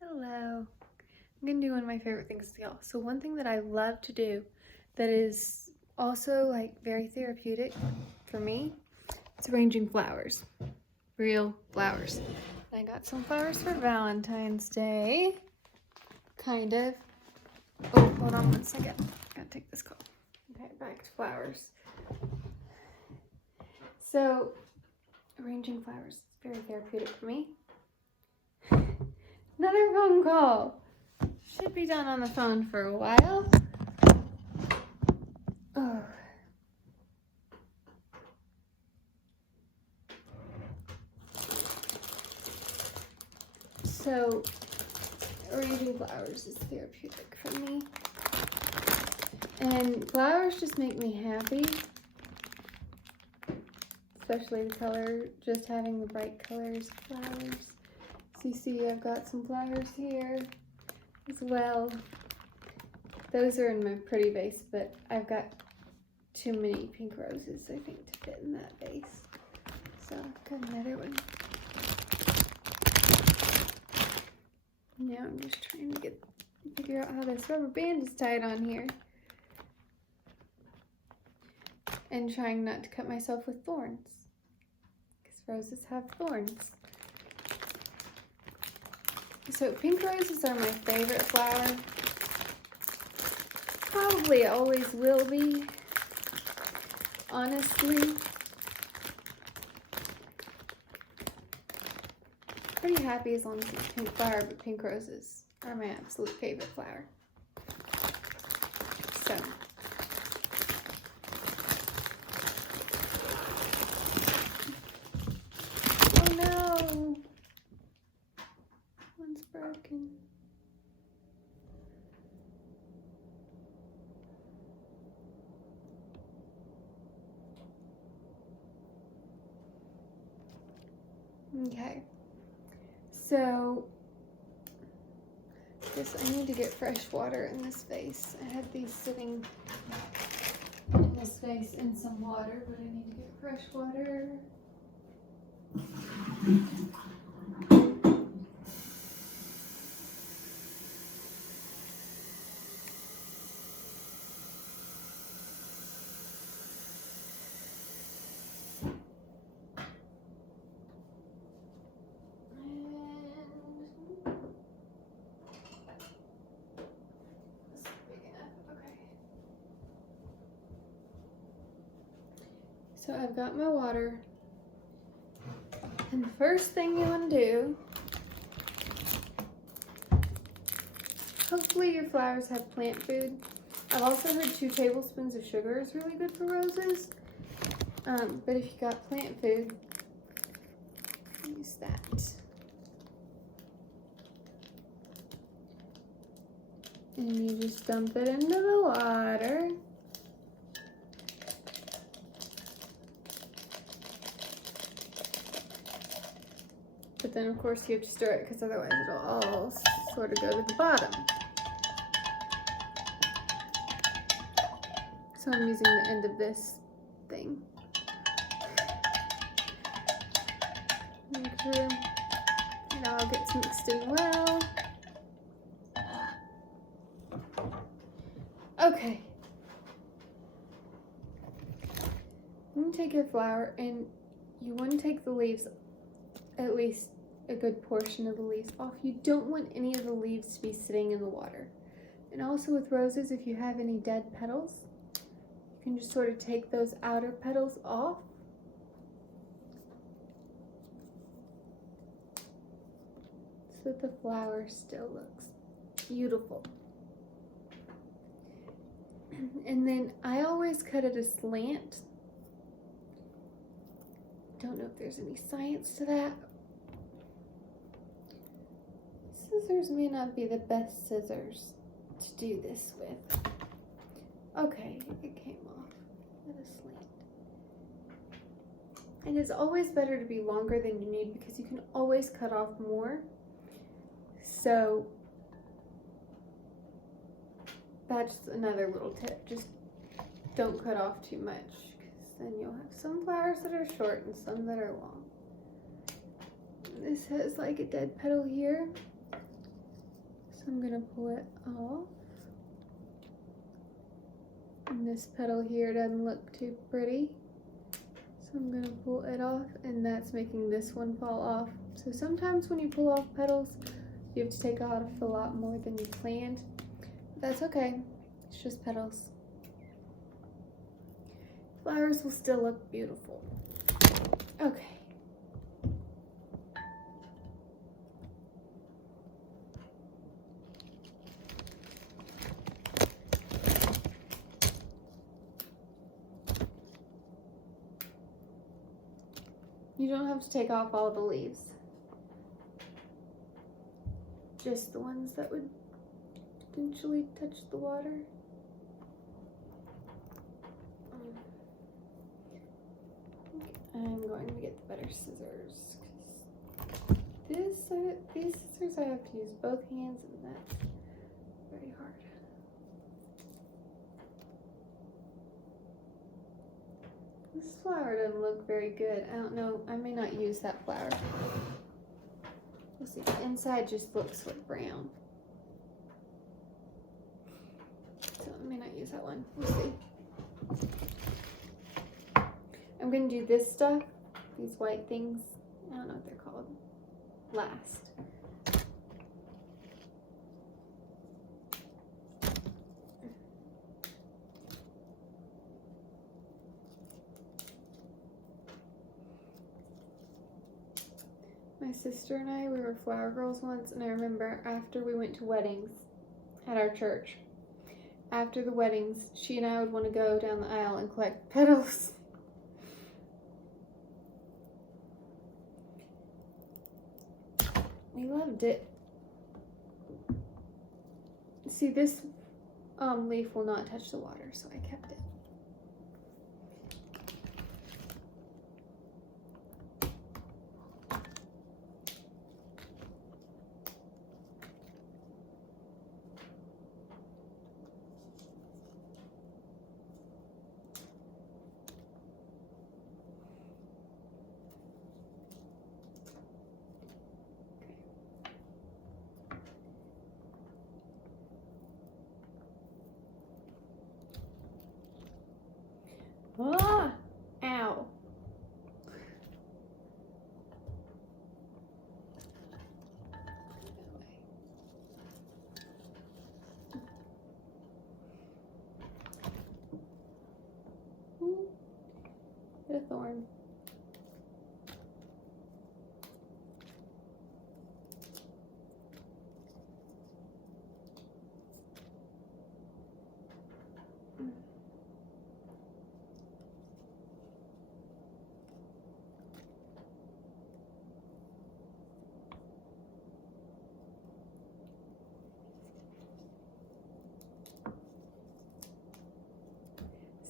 Hello. I'm gonna do one of my favorite things to y'all. So one thing that I love to do that is also like very therapeutic for me, it's arranging flowers. Real flowers. I got some flowers for Valentine's Day. Kind of. Oh, hold on one second. Gotta take this call. Okay, back to flowers. So arranging flowers is very therapeutic for me. Another phone call. Should be done on the phone for a while. Oh. So, arranging flowers is therapeutic for me. And flowers just make me happy. Especially the color, just having the bright colors of flowers. So you see I've got some flowers here as well. Those are in my pretty vase, but I've got too many pink roses, I think, to fit in that vase. So I've got another one. Now I'm just trying to figure out how this rubber band is tied on here. And trying not to cut myself with thorns. Because roses have thorns. So pink roses are my favorite flower. Probably always will be. Honestly. Pretty happy as long as it's pink flower, but pink roses are my absolute favorite flower. So. Oh no! One's broken. Okay. So, I guess I need to get fresh water in this vase. I had these sitting in this vase in some water, but I need to get fresh water. So I've got my water, and the first thing you want to do, hopefully your flowers have plant food. I've also heard 2 tablespoons of sugar is really good for roses, but if you got plant food, use that. And you just dump it into the water. But then, of course, you have to stir it because otherwise it'll all sort of go to the bottom. So I'm using the end of this thing. Make sure it all gets mixed in well. Okay. I'm going to take your flower and you want to take the leaves, at least a good portion of the leaves off. You don't want any of the leaves to be sitting in the water. And also with roses, if you have any dead petals, you can just sort of take those outer petals off. So that the flower still looks beautiful. And then I always cut it a slant. Don't know if there's any science to that. Scissors may not be the best scissors to do this with. Okay, it came off at a slant. And it's always better to be longer than you need because you can always cut off more. So that's another little tip. Just don't cut off too much because then you'll have some flowers that are short and some that are long. This has like a dead petal here. I'm gonna pull it off. And this petal here doesn't look too pretty. So I'm gonna pull it off, and that's making this one fall off. So sometimes when you pull off petals, you have to take off a lot more than you planned. But that's okay, it's just petals. Flowers will still look beautiful. Okay. You don't have to take off all the leaves. Just the ones that would potentially touch the water. I'm going to get the better scissors. These scissors I have to use both hands, and that's very hard. This flower doesn't look very good. I don't know. I may not use that flower. We'll see. The inside just looks like brown. So I may not use that one. We'll see. I'm going to do this stuff. These white things. I don't know what they're called. Last. My sister and I, we were flower girls once, and I remember after we went to weddings at our church, after the weddings, she and I would want to go down the aisle and collect petals. We loved it. See, this leaf will not touch the water, so I kept it. Ah! Ow. Ooh. Hit a thorn.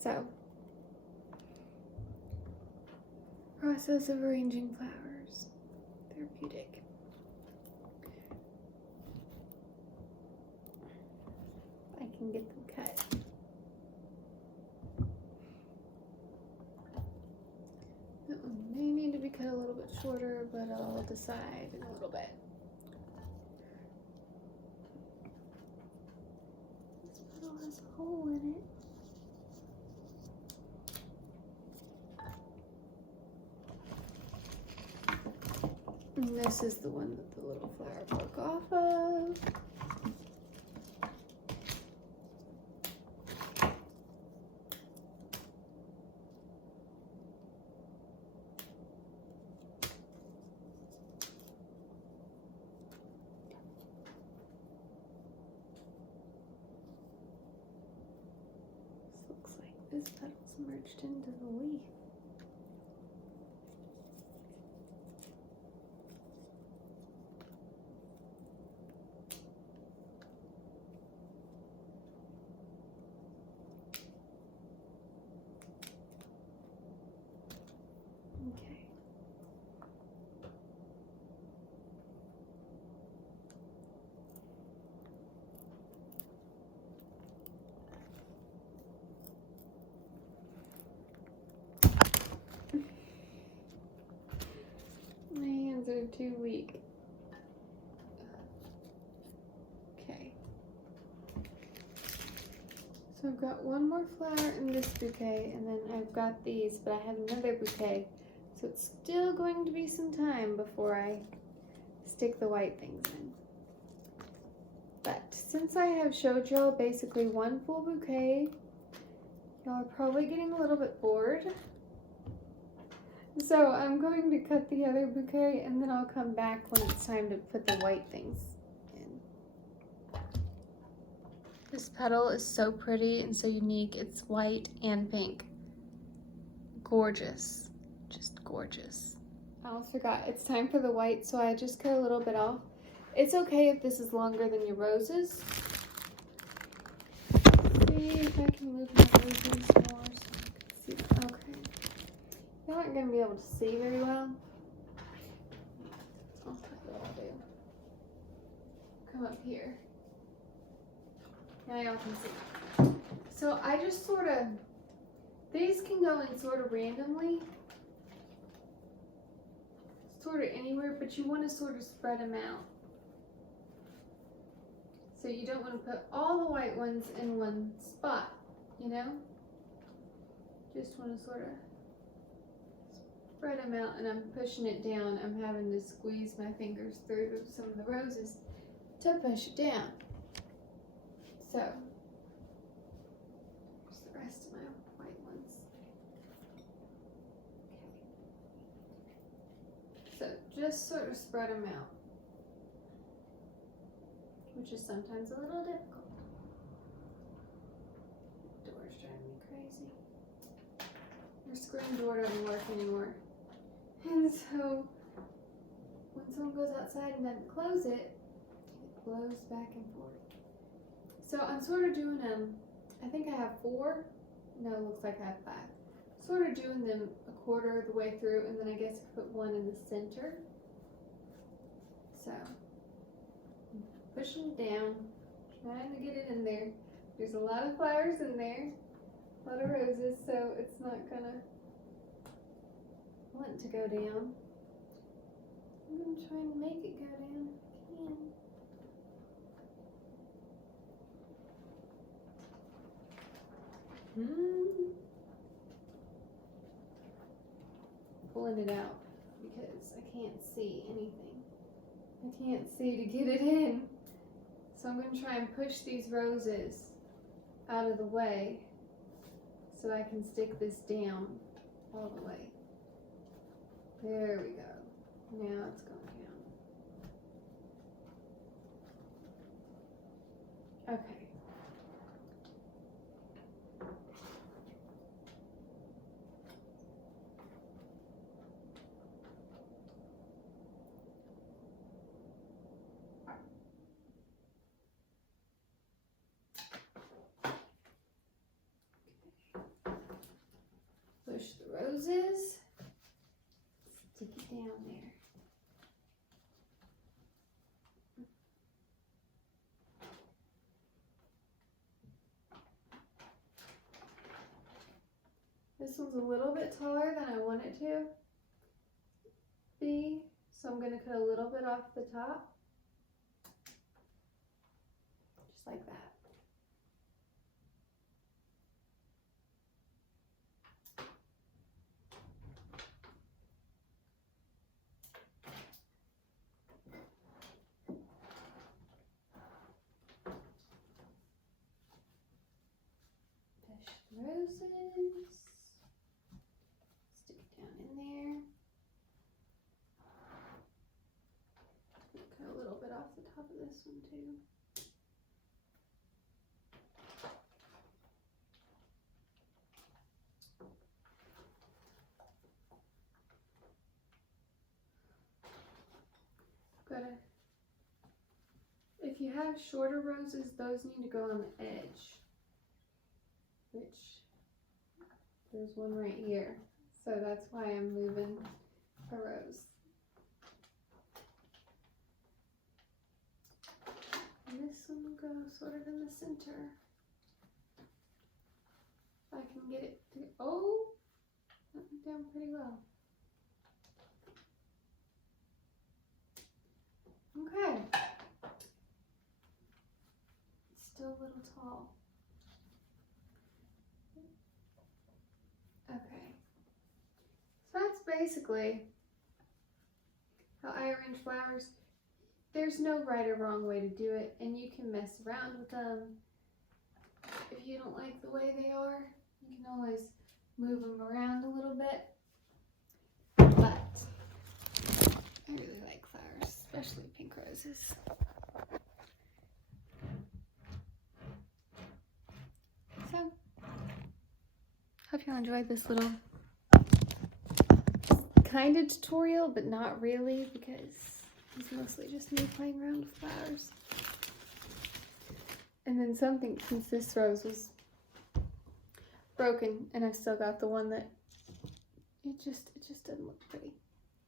So, process of arranging flowers. Therapeutic. I can get them cut. That one may need to be cut a little bit shorter, but I'll decide in a little bit. This petal has a hole in it. And this is the one that the little flower broke off of. This looks like this petal's merged into the leaf. Okay. My hands are too weak. Okay. So I've got one more flower in this bouquet, and then I've got these, but I have another bouquet. So it's still going to be some time before I stick the white things in. But since I have showed y'all basically one full bouquet, y'all are probably getting a little bit bored. So I'm going to cut the other bouquet, and then I'll come back when it's time to put the white things in. This petal is so pretty and so unique. It's white and pink. Gorgeous, just gorgeous. I almost forgot, it's time for the white, so I just cut a little bit off. It's okay if this is longer than your roses. See if I can move my roses more so you can see them. Okay. You aren't going to be able to see very well. I'll tell you what I'll do. Come up here. Now y'all can see. So I just sort of, these can go in sort of randomly. Sort of anywhere, but you want to sort of spread them out. So you don't want to put all the white ones in one spot, you know? Just want to sort of spread them out, and I'm pushing it down. I'm having to squeeze my fingers through some of the roses to push it down. So, here's the rest of my white ones. Okay. So just sort of spread them out, which is sometimes a little difficult. The door's driving me crazy. Your screen door doesn't work anymore. And so, when someone goes outside and doesn't close it, it blows back and forth. So I'm sort of doing them, I think I have 4. No, it looks like I have 5. Sort of doing them a quarter of the way through, and then I guess I put one in the center. So, pushing down, trying to get it in there. There's a lot of flowers in there, a lot of roses, so it's not gonna want to go down. I'm trying to make it go down if I can. Pulling it out because I can't see anything. I can't see to get it in. So I'm going to try and push these roses out of the way so I can stick this down all the way. There we go. Now it's going down. Okay. Push the roses, stick it down there. This one's a little bit taller than I want it to be, so I'm going to cut a little bit off the top, just like that. Roses, stick it down in there, cut a little bit off the top of this one too. If you have shorter roses, those need to go on the edge, which there's one right here, so that's why I'm moving a rose. And this one will go sort of in the center. If I can get it to, oh, that went down pretty well. Okay. It's still a little tall. basically, how I arrange flowers, there's no right or wrong way to do it, and you can mess around with them. If you don't like the way they are, you can always move them around a little bit. But I really like flowers, especially pink roses. So, hope you enjoyed this little kind of tutorial, but not really, because it's mostly just me playing around with flowers. And then something, since this rose was broken, and I still got the one that it just doesn't look pretty.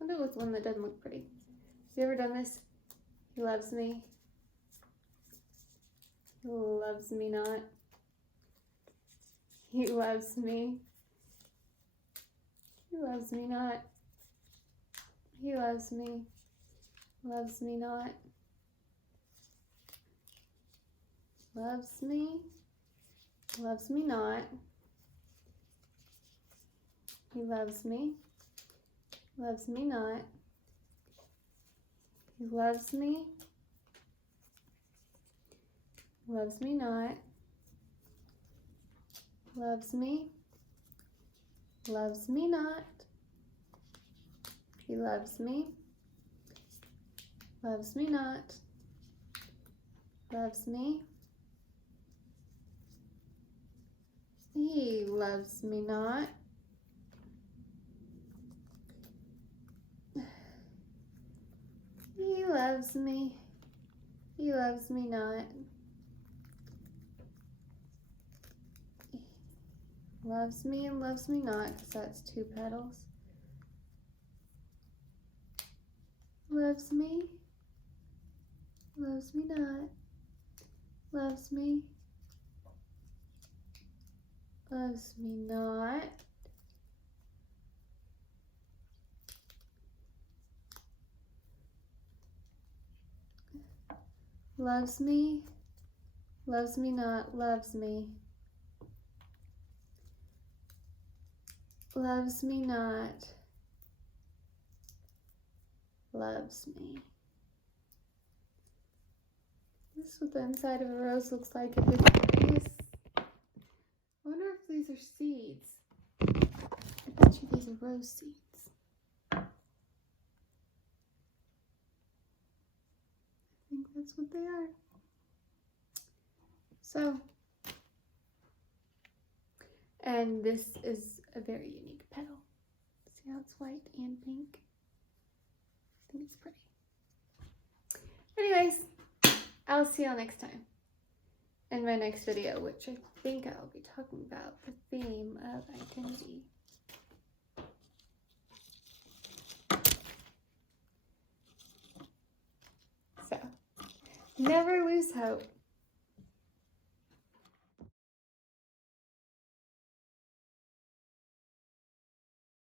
I'll do it with one that doesn't look pretty. Have you ever done this? He loves me. He loves me not. He loves me. He loves me not. He loves me. Loves me not. Loves me. Loves me not. He loves me. Loves me not. He loves me. Loves me not. Loves me. Loves me not. He loves me. Loves me not. Loves me. He loves me not. He loves me. He loves me not. Loves me and loves me not, because that's two petals. Loves me. Loves me not. Loves me. Loves me not. Loves me. Loves me not. Loves me. Loves me not. Loves me. This is what the inside of a rose looks like. I wonder if these are seeds. I bet you these are rose seeds. I think that's what they are. So, and this is a very unique petal. See how it's white and pink? I think it's pretty. Anyways, I'll see y'all next time in my next video, which I think I'll be talking about the theme of identity. So, never lose hope.